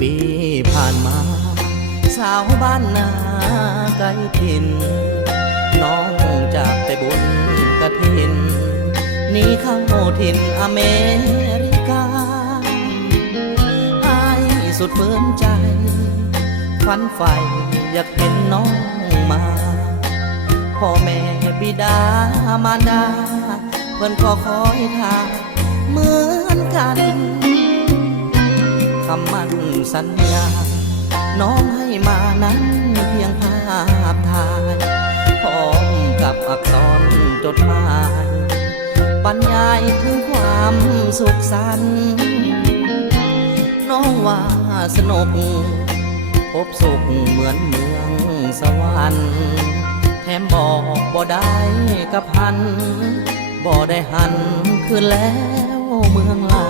ปีผ่านมาสาวบ้านนาไกลถิ่นน้องจากไปบุญกฐินหนีเข้าถิ่นอเมริกาอายสุดฝืนใจฝันใฝ่อยากเห็นน้องมาพ่อแม่บิดามารดาเพิ่นก็คอยท่าเหมือนกันคำมั่นสัญญาน้องให้มานั้นเพียงภาพถ่ายพร้อมกับอักษรจดหมายบรรยายถึงความสุขสันต์น้องว่าสนุกพบสุขเหมือนเมืองสวรรค์แถมบอกบ่ได้กับหันบ่ได้หันคืนแล้วเมืองลา